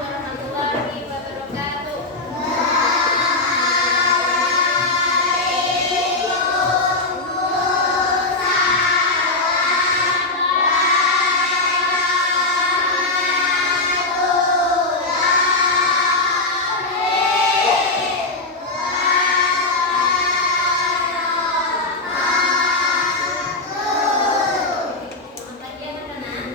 warahmatullahi wabarakatuh. Selamat pagi anak-anak.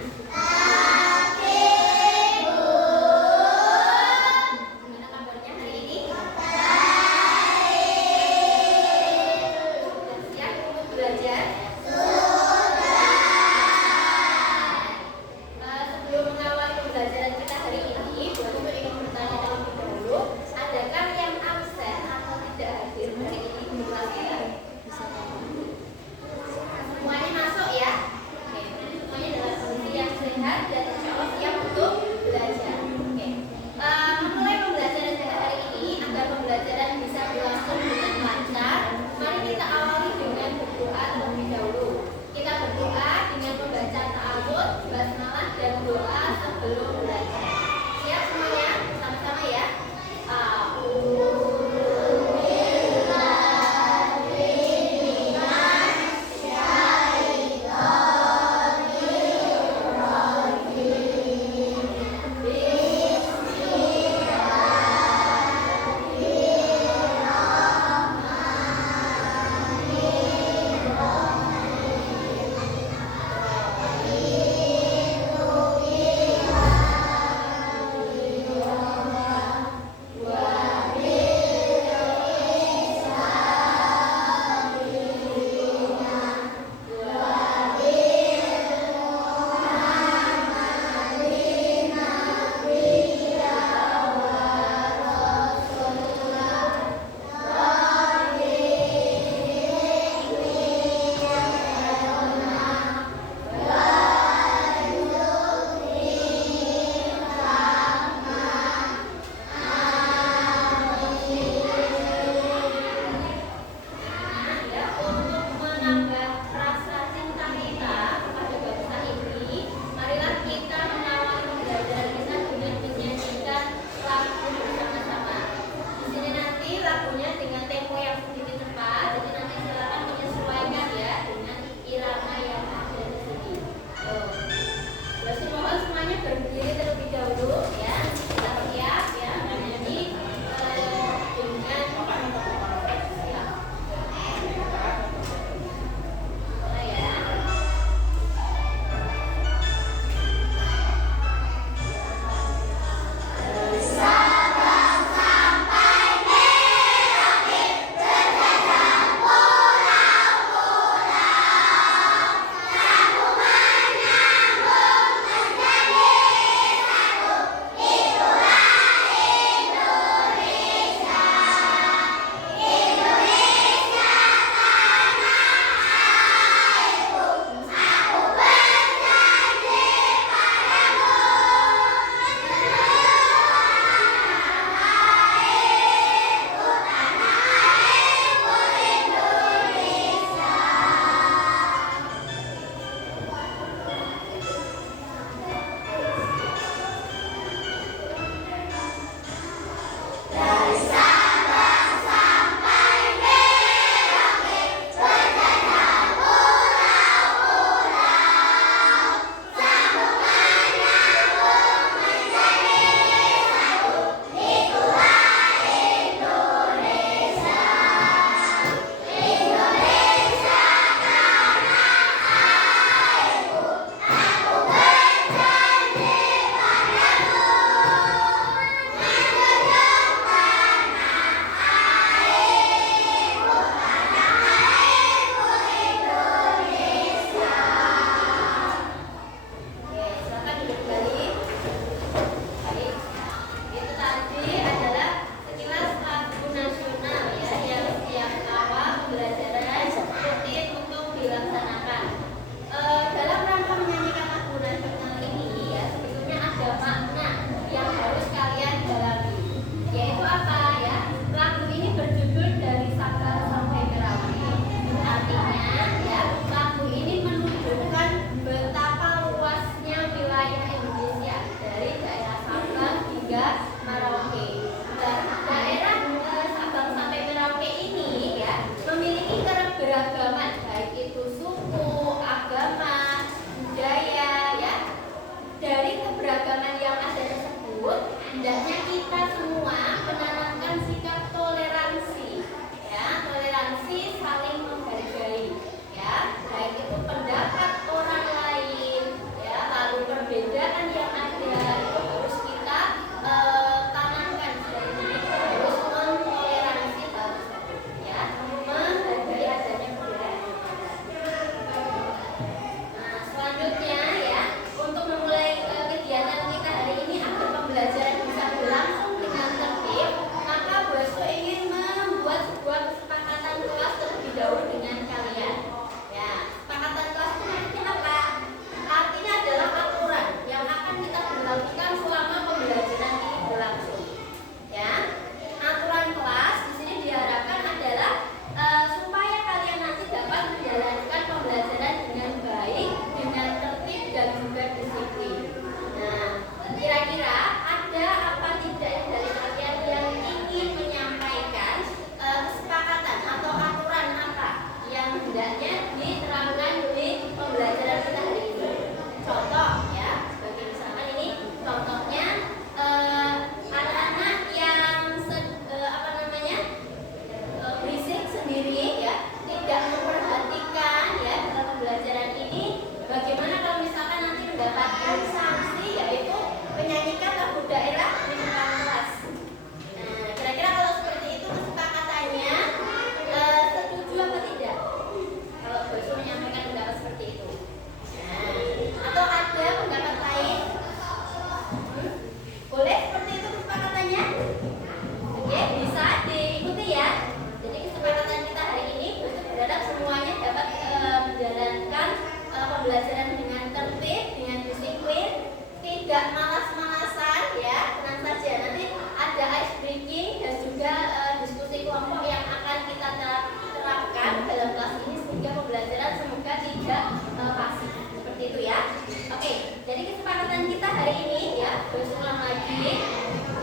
lagi,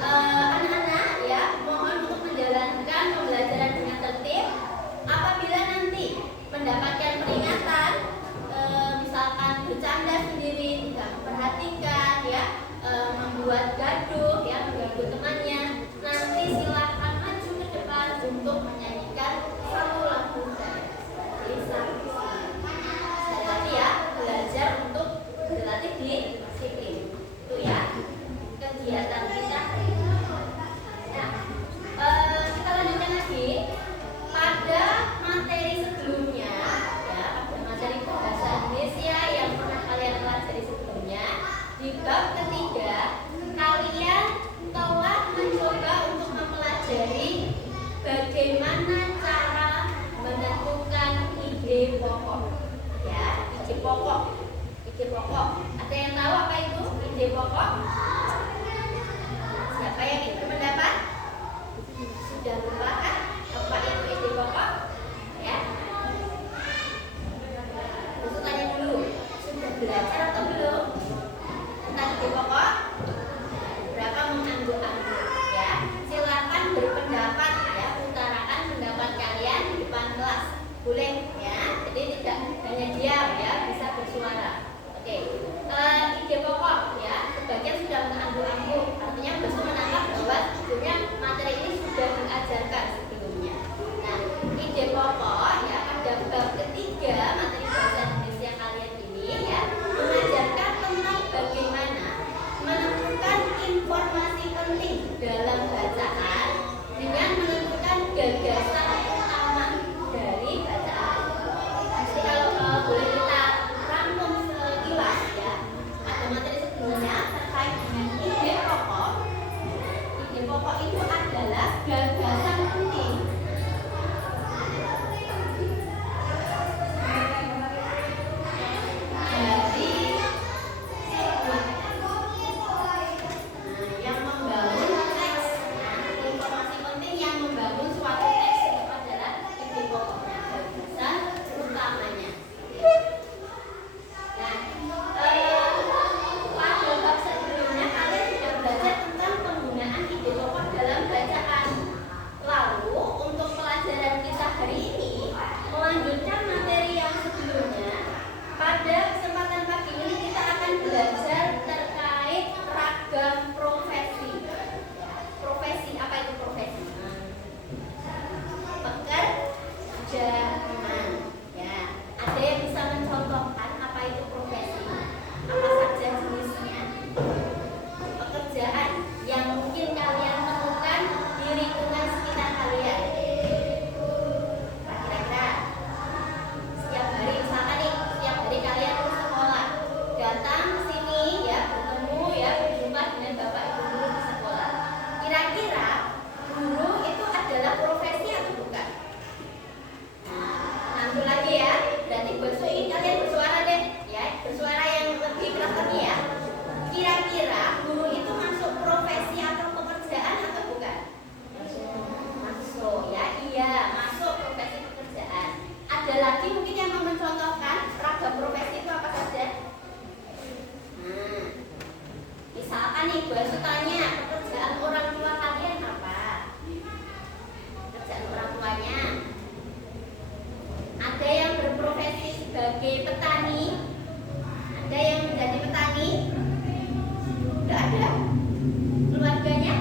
anak-anak ya, mohon untuk menjalankan pembelajaran dengan tertib. Apabila nanti mendapatkan peringatan, misalkan bercanda sendiri, tidak memperhatikan ya, membuat gaduh ya, mengganggu temannya, nanti silahkan maju ke depan untuk menyanyikan satu lagu saya. Sekali lagi ya, belajar untuk berlatih disiplin. Itu ya kegiatan kita hari ini. Nah, kita lanjutkan lagi pada materi sebelumnya ya, pada materi bahasa Indonesia yang pernah kalian pelajari sebelumnya. Di bab ketiga, kalian telah mencoba untuk mempelajari bagaimana cara menentukan ide pokok. Ya, ide pokok. Ide pokok. Ada yang tahu apa itu ide pokok? Siapa yang ingin berpendapat? Sudah lupa kan apa itu ide pokok? Ya. Untuk tanya dulu, sudah belajar atau belum tentang ide pokok? Berapa mengangguk-angguk ya? Silakan berpendapat ya, utarakan pendapat kalian di depan kelas. Boleh ya. Jadi tidak hanya diam ya, bisa bersuara. Oke. Ide pokok ya, sebagian sudah mengangguk-angguk. Artinya bisa menangkap bahwa sebetulnya materi ini sudah diajarkan sebelumnya. Nah, ide pokok ya pada bab ketiga materi bahasa Indonesia kalian ini ya, mengajarkan tentang bagaimana menentukan informasi penting dalam bacaan dengan menentukan gagasan utama dari bacaan. Jadi kalau boleh kita rangkum sekilas ya, ada materi sebelumnya terkait dengan ide pokok. Ide pokok itu adalah gagasan penting dari yang membangun teks. Informasi penting yang membangun suatu teks itu adalah ide pokoknya, gagasan utamanya. Nah, pada bab sebelumnya kalian sudah belajar tentang penggunaan ide pokok dalam bacaan. Lalu untuk pelajaran kita hari ini melanjutkan materi yang sebelumnya. Pada kesempatan pagi ini kita akan belajar terkait ragam profesi. Profesi, apa itu profesi? Pekerjaan. Ya, ada yang bisa mencontohkan apa itu profesi? Apa saja jenisnya? Pekerjaan yang mungkin kalian temukan di lingkungan sekitar kalian. Kira-kira setiap hari, misalkan nih, setiap hari kalian ke sekolah, datang ke sini ya, bertemu ya, berjumpa dengan bapak ibu guru di sekolah. Kira-kira guru itu adalah profesi atau bukan? Nanti lagi ya, berarti besok ini kalian bersuara deh, ya, bersuara yang lebih keras lagi ya. Kira-kira guru itu masuk profesi atau pekerjaan atau bukan? Masuk ya, iya, masuk profesi pekerjaan. Ada lagi mungkin yang mau mencontohkan ragam profesi itu apa saja? Nah, misalkan nih, Basu tanya pekerjaan orang tua kalian apa? Pekerjaan orang tuanya. Ada yang berprofesi sebagai petani, ada yang menjadi petani. Udah ada keluarganya,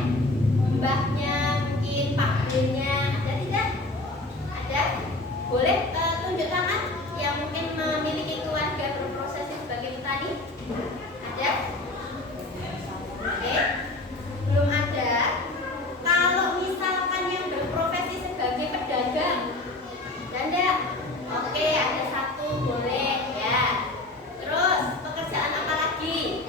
mbahnya, mungkin pak D-nya, ada tidak? Ada? Boleh tunjuk tangan yang mungkin memiliki keluarga berprofesi sebagai petani? Ada? Oke, belum ada. Kalau misalkan yang berprofesi sebagai pedagang, ada? Oke, ada satu, boleh ya. Terus pekerjaan apa lagi?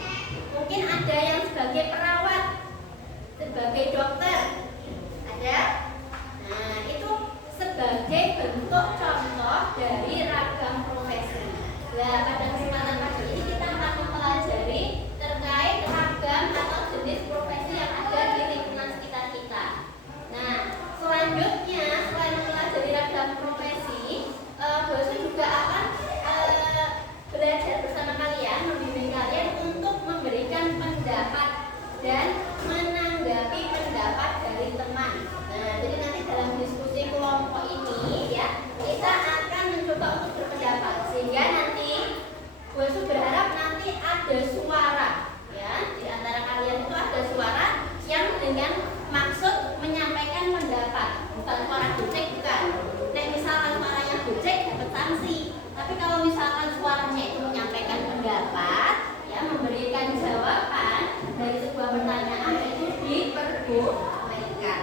pendapat, ya, memberikan jawaban dari sebuah pertanyaan itu diperbolehkan.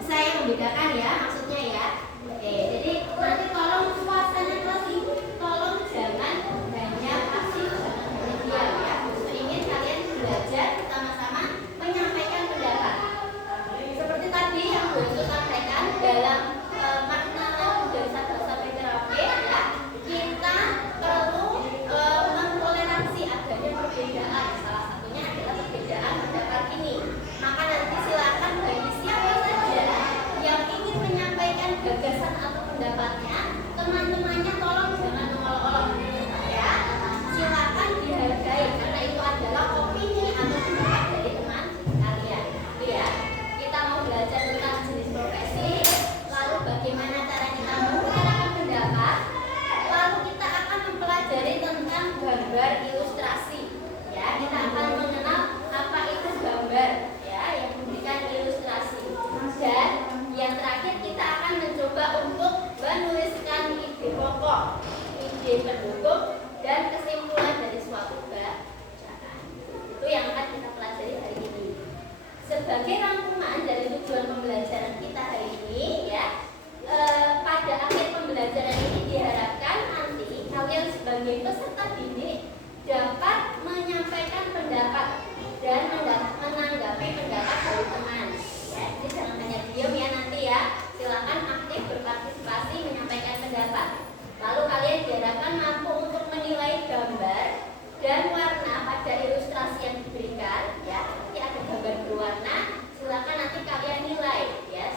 Bisa yang membedakan ya, maksudnya ya. Oke, jadi nanti tolong suasana kelas ini tolong jangan hanya pasif, jangan hanya diam ya. Saya ingin kalian belajar sama-sama menyampaikan pendapat. Seperti tadi yang Bu sampaikan dalam makna dari sabda sampai terapi ya, kita perlu mentoleransi adanya perbedaan. Salah satunya adalah perbedaan pendapat ini. Maka nanti silakan bagi siapa saja yang ingin menyampaikan gagasan atau pendapatnya, teman-temannya tolong jangan mengolok-olok ya. Silakan dihargai karena itu adalah opini atau pendapat dari teman kalian. Itu ya. Kita mau belajar tentang jenis profesi, lalu bagaimana cara kita mengutarakan pendapat, lalu kita akan mempelajari tentang gambar ilustrasi. Ya, kita akan mengenal apa itu gambar, ya, yang memberikan ilustrasi. Dan yang terakhir kita akan mencoba untuk menuliskan ide pokok, ide pendukung, dan kesimpulan dari suatu bacaan. Itu yang akan kita pelajari hari ini. Sebagai rangkuman dari tujuan pembelajaran kita hari ini, ya, pada akhir pembelajaran ini diharapkan nanti kalian sebagai peserta didik dapat menyampaikan pendapat dan menanggapi pendapat dari teman. Ya, jadi jangan hanya diam ya nanti ya. Silakan aktif berpartisipasi menyampaikan pendapat. Lalu kalian diharapkan mampu untuk menilai gambar dan warna pada ilustrasi yang diberikan. Ya, nanti ada gambar berwarna. Silakan nanti kalian nilai ya.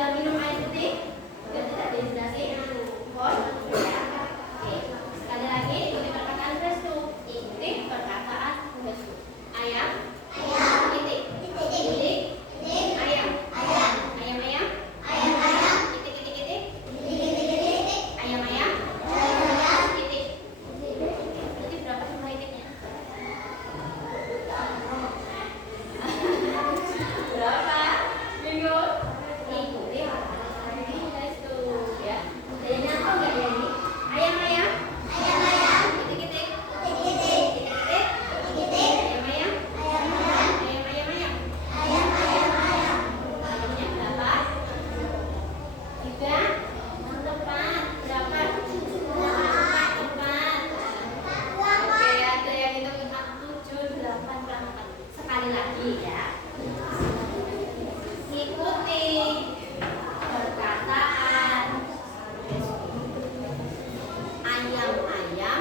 Sudah minum air putih? Sudah tidak dehidrasi? Oh, ya. Oke. Sekali lagi ikuti perkataan Restu. Ikuti perkataan Restu. Ayam. Titik. Ayam. Ayam. Titik. Ayam. Titik. Berarti berapa jumlah titiknya? Berapa? Minggu? Ikuti Restu ya. Jadi nyantol nggak ya ini? Ayam. Titik. Ayamnya berapa? 3. Tepat. Berapa? 4. Oke, ada yang hitung 7, 8, 8. Sekali lagi ya. Ikuti perkataan ayam.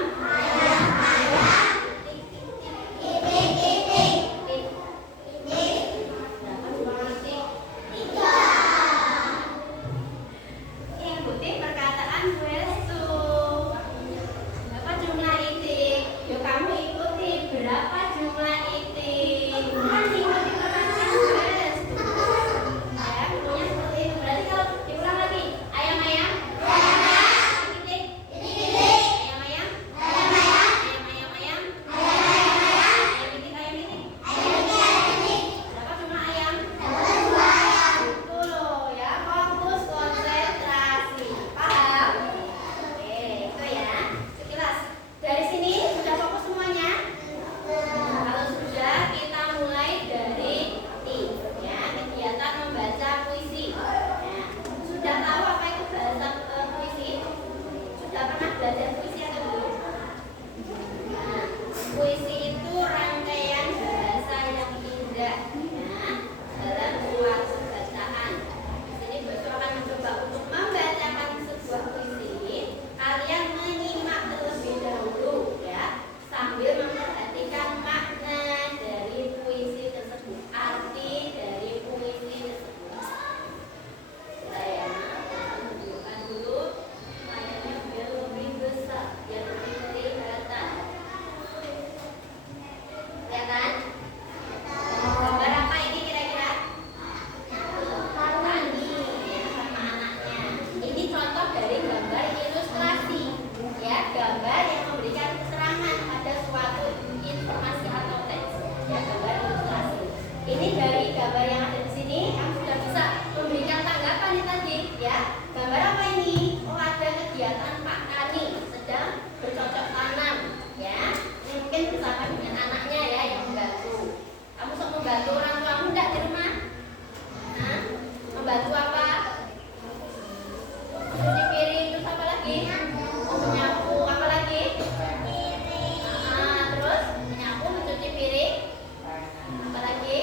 Ikuti perkataan Restu. Berapa jumlah itik? Yuk kamu ikuti berapa jumlah itik. Kan ikuti perkataan Restu. Ya, bunyinya seperti itu. Berarti kalau diulang lagi, ayam. Titik. Ayam. Ayam. Ayam titik. Berapa jumlah ayam? Itu loh ya, fokus konsentrasi. Paham? Oke, itu ya. Sekilas. Dari sini sudah fokus semuanya? Kalau sudah, kita mulai dari ya, kegiatan membaca puisi. Nah, sudah tahu apa itu bahasa puisi? Sudah pernah belajar puisi atau belum? Nah, puisi itu rangkaian bahasa yang indah ya, dalam suatu bacaan. Di sini Boso akan mencoba untuk membacakan sebuah puisi. Kalian menyimak terlebih dahulu ya, sambil memperhatikan makna dari puisi tersebut, arti dari puisi tersebut. Saya tunjukkan dulu layarnya biar lebih besar, biar lebih kelihatan. Kelihatan? Gambar apa ini kira-kira? Tani ya, sama anaknya. Ini contoh dari gambar ilustrasi ya, gambar yang memberikan keterangan pada suatu informasi atau teks ya, gambar ilustrasi. Ini dari gambar yang ada di sini, kamu sudah bisa memberikan tanggapan nih tadi ya. Gambar apa ini? Oh, ada kegiatan Pak Kani sedang bercocok tanam ya. Ini mungkin bersama dengan anaknya ya yang membantu. Kamu sok membantu orang tuamu enggak di rumah? Hah? Membantu apa? Cuci piring, terus apa lagi? Menyapu, apa lagi? Terus menyapu, mencuci piring. Apa lagi?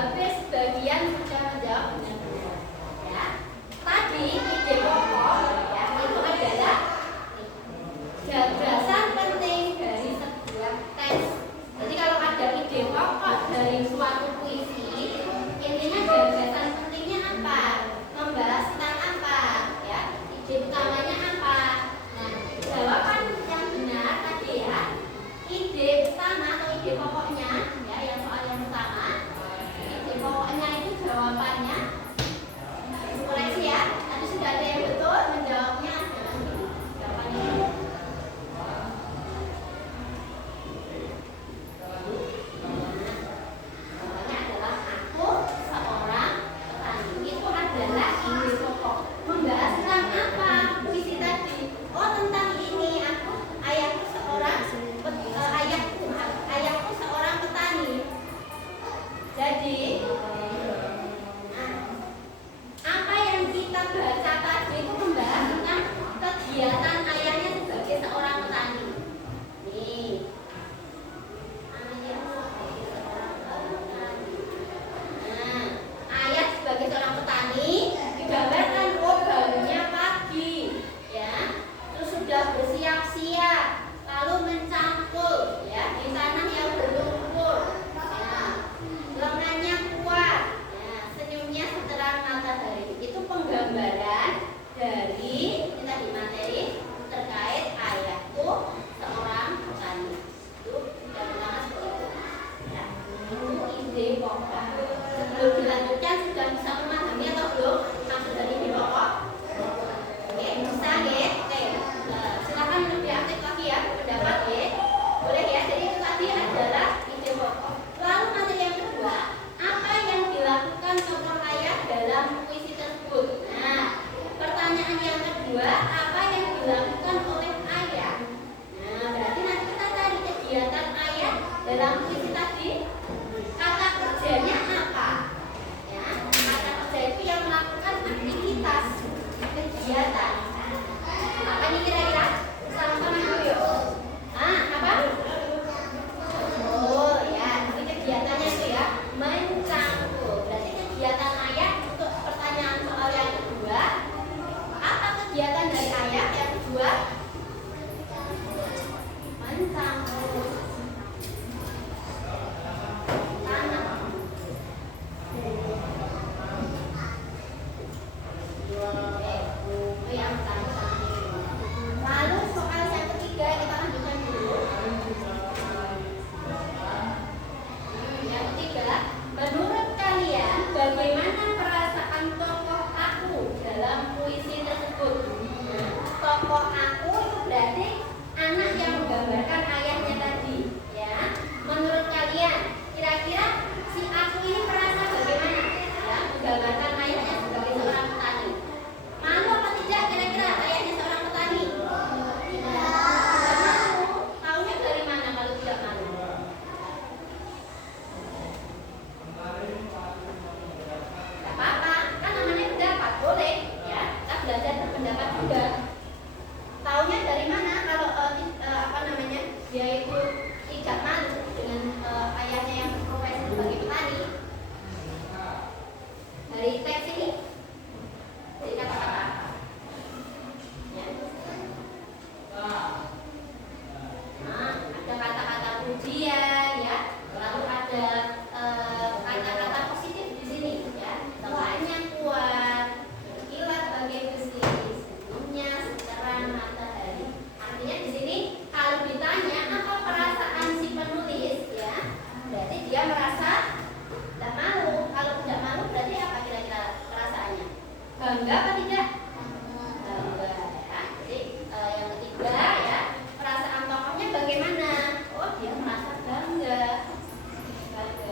hampir sebagian sudah menjawab dengan benar. Ya, tadi ide pokok ya itu adalah gagasan penting dari sebuah teks. Jadi kalau ada ide pokok dari suatu puisi, intinya gagasan pentingnya apa? Membahas tentang apa? Ya, ide utamanya apa? Nah, jawaban yang benar tadi ya, ide utama atau ide pokoknya ya, yang soal yang utama, ide pokoknya itu jawabannya koreksi ya. Tadi sudah ada yang betul menjawabnya adalah ini. Jawabannya ini. Jawabannya adalah aku seorang petani. Itu adalah ide pokok. Membahas tentang apa puisi tadi? Oh, tentang ini. Ayahku seorang petani. Jadi apa yang kita baca tadi itu membahas tentang kegiatan ayahnya sebagai seorang petani. Nih, ayah sebagai seorang petani. Nah, ayah sebagai seorang petani digambarkan, oh barunya pagi, ya, terus sudah bersiap-siap, lalu mencangkul, ya, di tanah yang berlumpur, ya, lengannya kuat, ya, senyumnya seterang matahari. Itu penggambaran dari ini tadi materi terkait ayahku seorang petani. Itu sudah pertama seperti itu. Ya, itu ide pokok. Sebelum dilanjutkan sudah bisa memahami atau belum maksud dari ide pokok? Oke, bisa ya. Oke, silakan lebih aktif lagi ya pendapat ya. Boleh ya. Jadi itu tadi adalah ide pokok. Lalu materi yang kedua, apa yang dilakukan tokoh ayah dalam puisi tersebut? Nah, pertanyaan yang kedua, apa yang dilakukan oleh ayah? Nah, berarti nanti kita cari kegiatan ayah dalam puisi tadi. Kata kerjanya apa? Ya, kata kerja itu yang melakukan aktivitas, kegiatan. Apa ini kira-kira? Sama-sama dulu yuk. Apa? Oh ya, ini kegiatannya itu ya, mencangkul. Berarti kegiatan ayah untuk pertanyaan soal yang kedua. Apa kegiatan dari ayah yang kedua? Mencangkul tanah. Oke, yang pertama. Lalu soal yang ketiga kita lanjutkan dulu. Yang ketiga, menurut kalian bagaimana perasaan tokoh aku dalam puisi tersebut? Nah, tokoh aku itu berarti anak yang menggambarkan ayahnya tadi, ya. Menurut kalian, kira-kira si aku ini merasa bagaimana? Ya, menggambarkan ayahnya sebagai seorang petani. Malu apa tidak kira-kira ayahnya seorang petani? Tidak malu. Taunya dari mana kalau tidak malu? Tidak apa-apa, kan namanya pendapat, boleh ya. Kita belajar berpendapat juga. Taunya dari mana kalau dia itu tidak malu dengan ayahnya yang berprofesi sebagai petani? Dari teks ini, dari kata-kata. Ya. Nah, ada kata-kata pujian, ya. Lalu ada kata-kata positif di sini, ya. Lengannya kuat, berkilat bagai besi, senyumnya seterang matahari. Artinya di sini kalau ditanya apa perasaan si penulis, ya, berarti dia merasa tidak malu. Kalau tidak malu berarti apa kira-kira perasaannya? Bangga apa tidak? Bangga. Ya. Jadi yang ketiga ya, perasaan tokohnya bagaimana? Oh, dia merasa bangga. Bangga.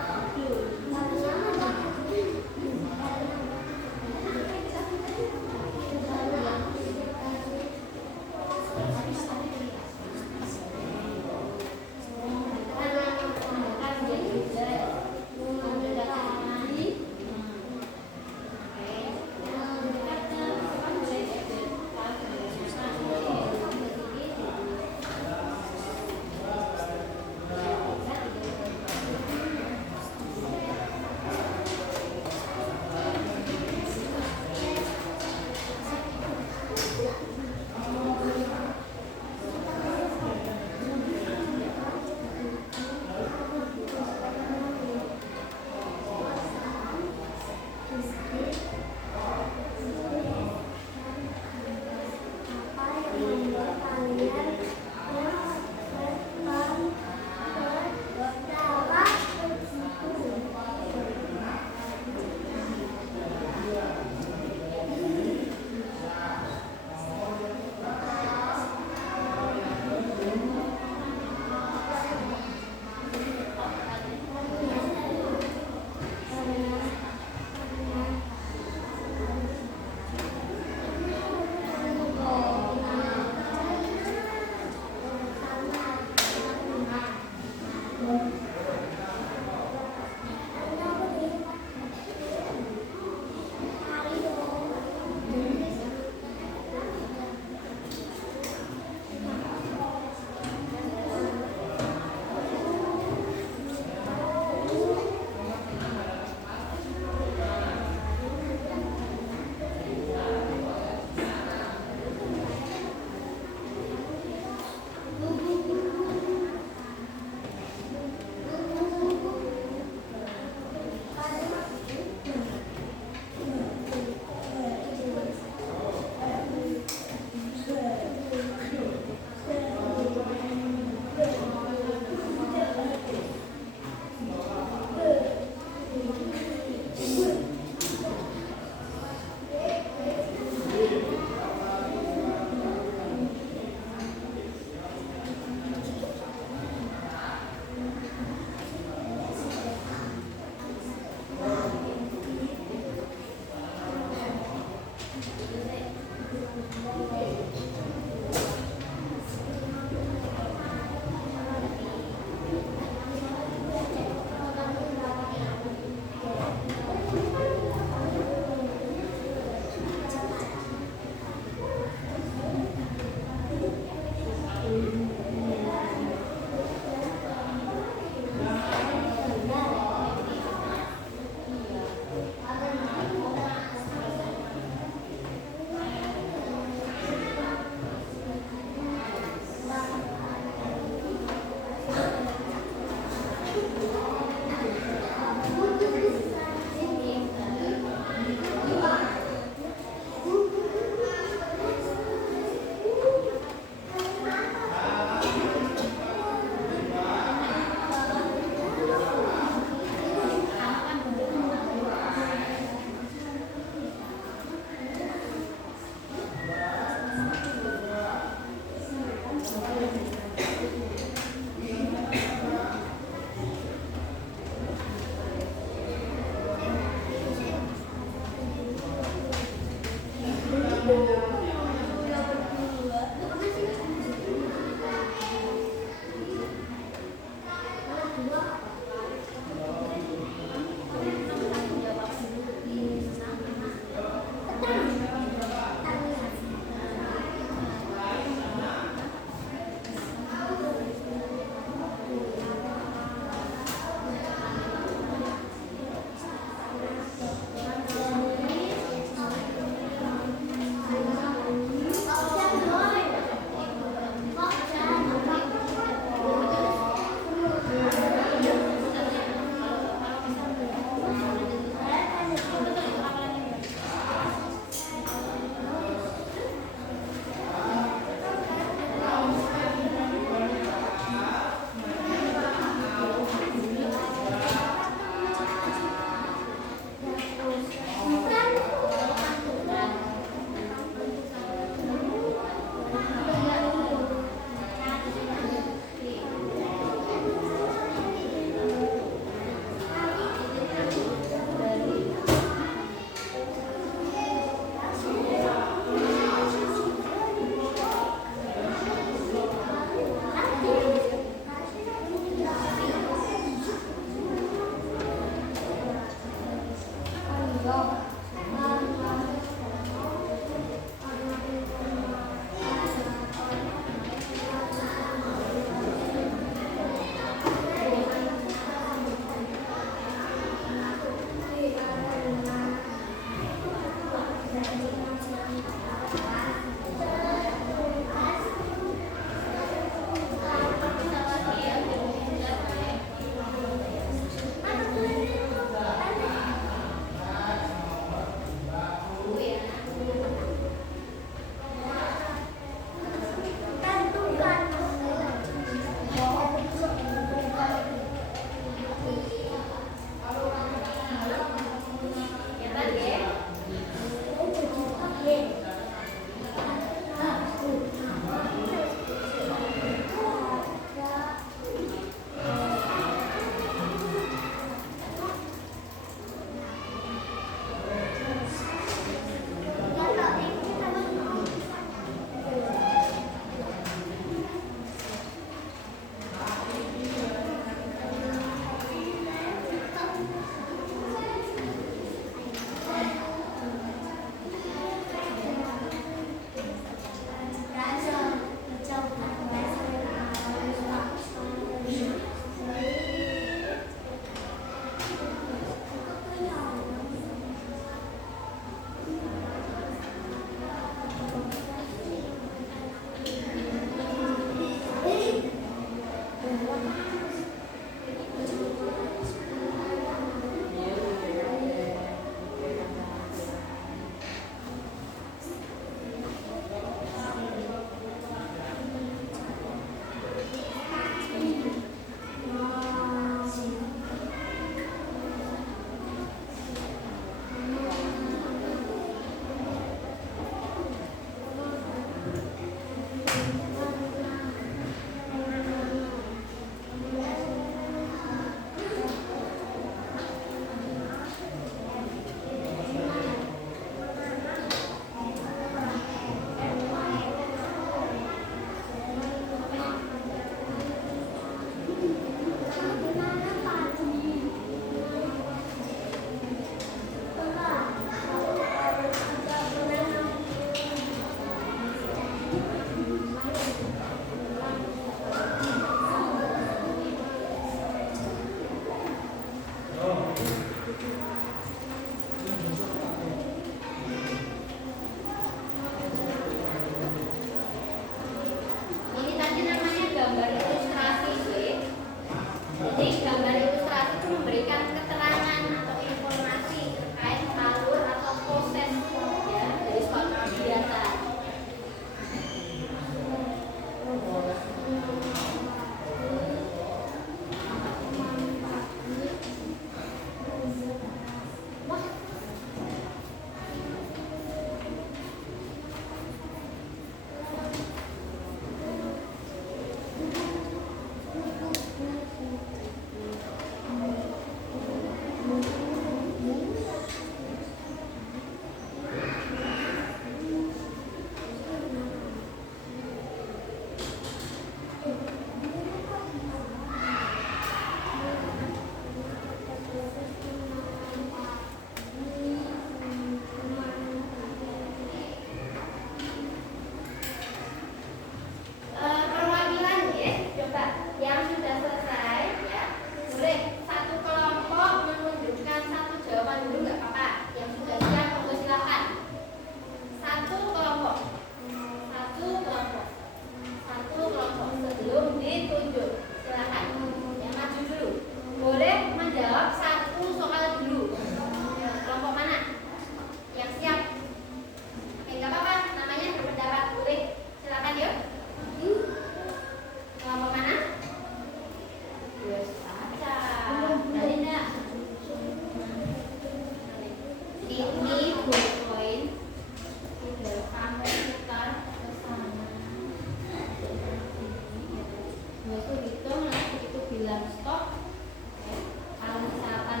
stop. Oke. Kalau misalkan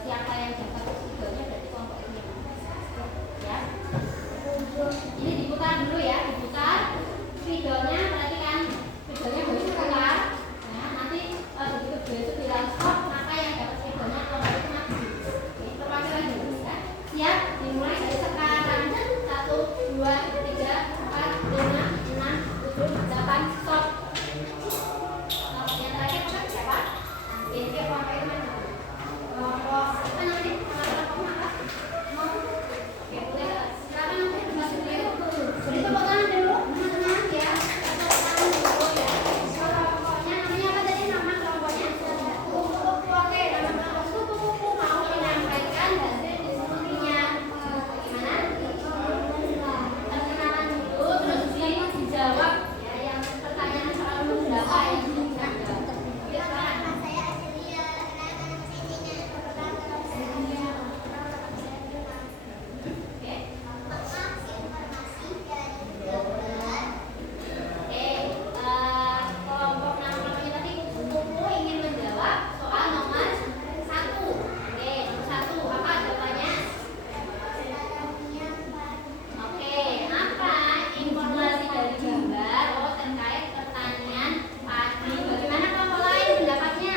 siapa yang dapat videonya berarti kelompok ini ya. Ini diputar dulu ya, diputar videonya, perhatikan videonya harus diputar. Nah, nanti begitu itu bilang stop, maka yang dapat videonya kelompok itu maju. Oke, perwakilan dulu ya. Siap, dimulai dari sekarang. 1, 2, 3, 4, 5, 6, 7, 8, stop. Yang terakhir bukan siapa? Ini kelompok itu mana? Kelompok apa namanya? Kelompok apa? Oke, boleh. Silakan nanti masuk dulu. Beri tepuk tangan dulu, teman-teman ya. Tepuk tangan dulu ya. Kelompoknya namanya apa tadi nama kelompoknya? Kupu-kupu. Oke, nama kelompok kupu-kupu mau menyampaikan hasil diskusinya. Gimana? Perkenalan dulu, terus dijawab ya yang pertanyaan soal berapa yang bisa dijawab. Saya Adelia, kenalkan sininya. Oke. Maaf, informasi dari Belajar. Oke, kelompok nama kelompoknya tadi kupu-kupu ingin menjawab soal nomor 1. Oke, nomor 1 apa jawabannya? Oke, apa informasi dari gambar terkait pertanian padi? Bagaimana kelompok lain pendapatnya?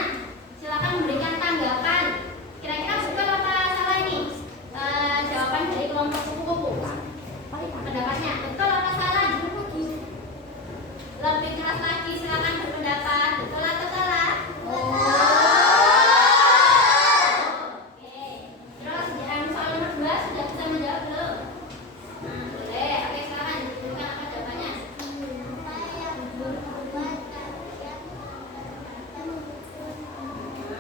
Silakan memberikan tanggapan. Kira-kira betul apa salah ini? Jawaban dari kelompok kupu-kupu. Pendapatnya betul apa salah? Lebih keras lagi, silakan berpendapat. Betul atau salah? Oke. Terus yang soal nomor 2 sudah bisa menjawab belum? Nah, boleh. Oke, silakan ditunjukkan apa jawabannya.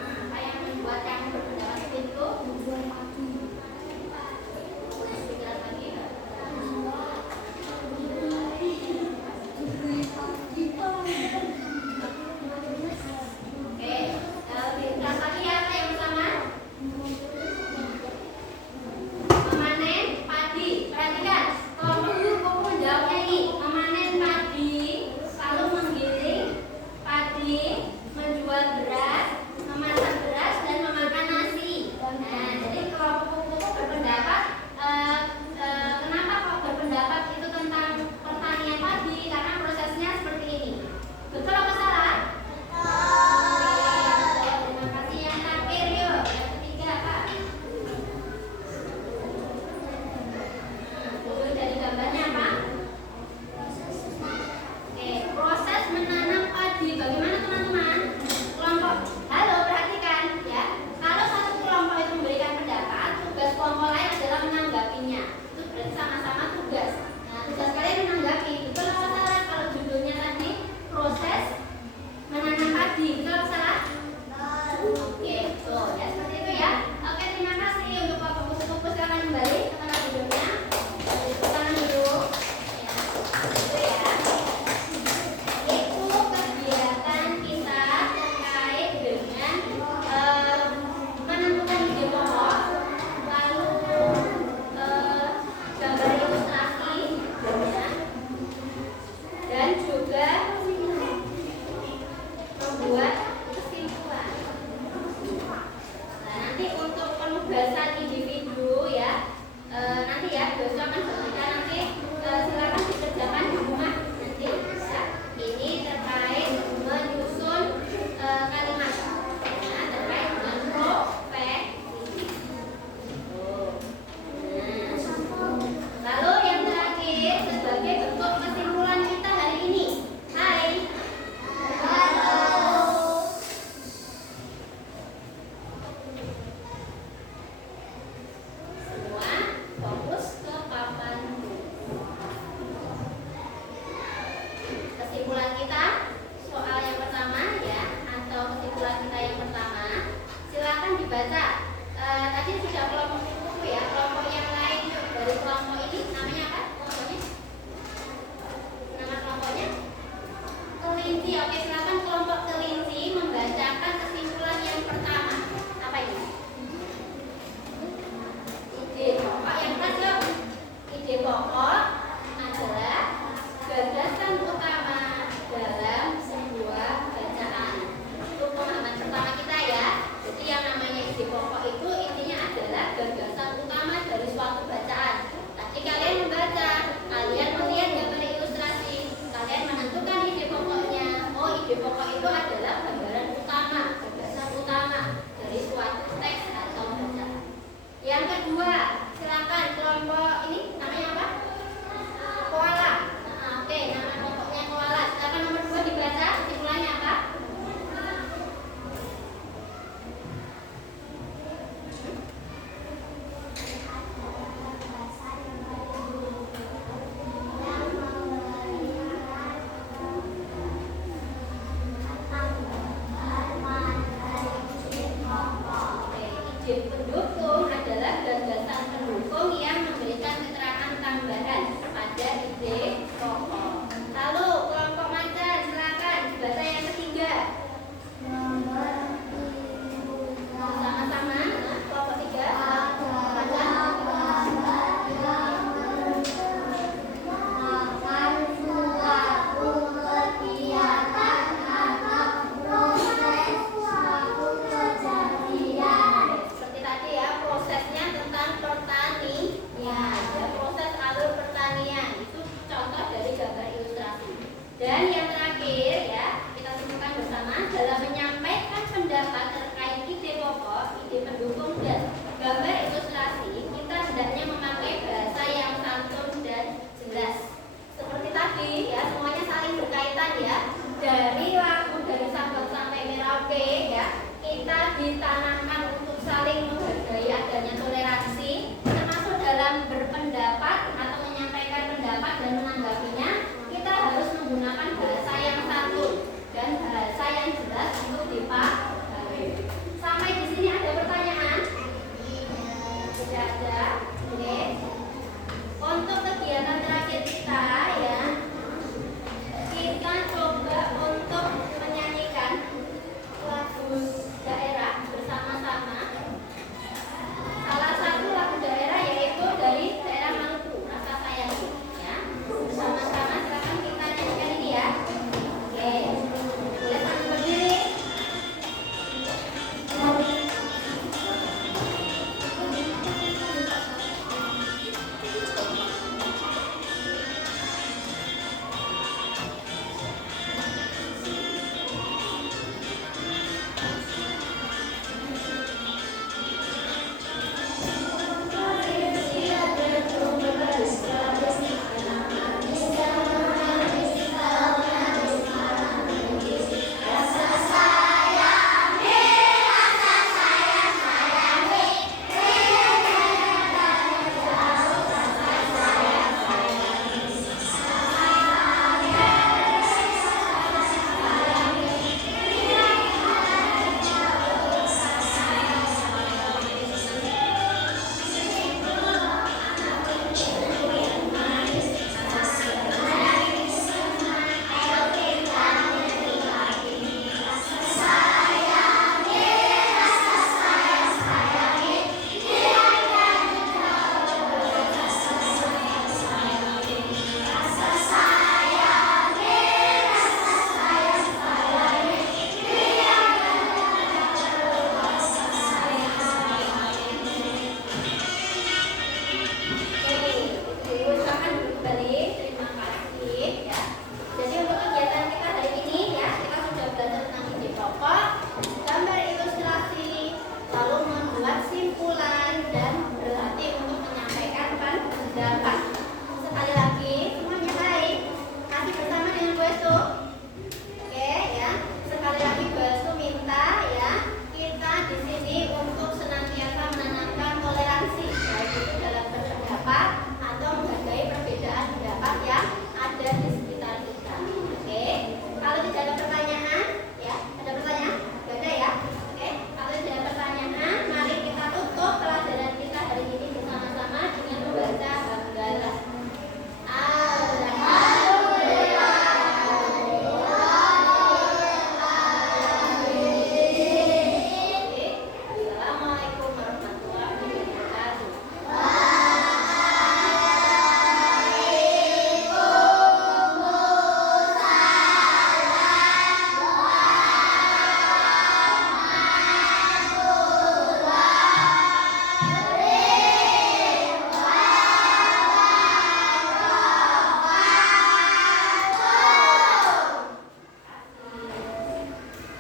Apa yang membuat kamu berpendapat seperti itu? Lebih keras lagi. Oke, lebih keras lagi ya, apa yang pertama? Memanen padi. Perhatikan, kelompok kupu menjawabnya ini memanen padi, lalu menggiling padi, menjual beras, memasak beras, dan memakan nasi. Nah, jadi kelompok kupu berpendapat kenapa kok berpendapat itu tentang pertanian padi? Karena prosesnya seperti ini. Betul apa salah? Oke, terima kasih. Yang terakhir yuk, yang ketiga apa? Dulu dari gambarnya apa? Oke, proses menanam padi. Bagaimana teman-teman? Kelompok, halo perhatikan ya. Kalau satu kelompok itu memberikan pendapat, tugas kelompok lain adalah menanggapinya. Itu berarti sama-sama tugas. Nah, tugas kalian menanggapi. Betul apa salah? Kalau judulnya tadi proses menanam padi, betul apa salah? Oke, tuh ya seperti itu ya. Oke, terima kasih untuk Bapak kupu-kupu. Silakan kembali ke tempat duduknya. Tepuk tangan dulu. Ya, itu ya. Itu kegiatan kita terkait dengan menentukan ide pokok, lalu gambar ilustrasi, ya, dan juga membuat kesimpulan. Nah, nanti untuk penugasan individu ya, nanti ya dosen akan berikan nanti, silakan dikerjakan di rumah nanti ya. Ini terkait menyusun kalimat ya, terkait dengan profesi. Nah, lalu yang terakhir sebagai bentuk kesimpulan kita hari ini. Hai. Semua fokus ke papan. Kesimpulan kita soal yang pertama ya, atau kesimpulan kita yang pertama, silakan dibaca. Tadi sudah kelompok kupu ya, kelompok yang lain dari kelompok ini namanya apa? Kelompoknya? Nama kelompoknya? Kelinci. Oke, silakan kelompok kelinci membacakan kesimpulan yang pertama. Apa ini? Ide pokok yang kedua. Ide pokok adalah gagasan utama dalam sebuah bacaan. Untuk pemahaman hampir ya.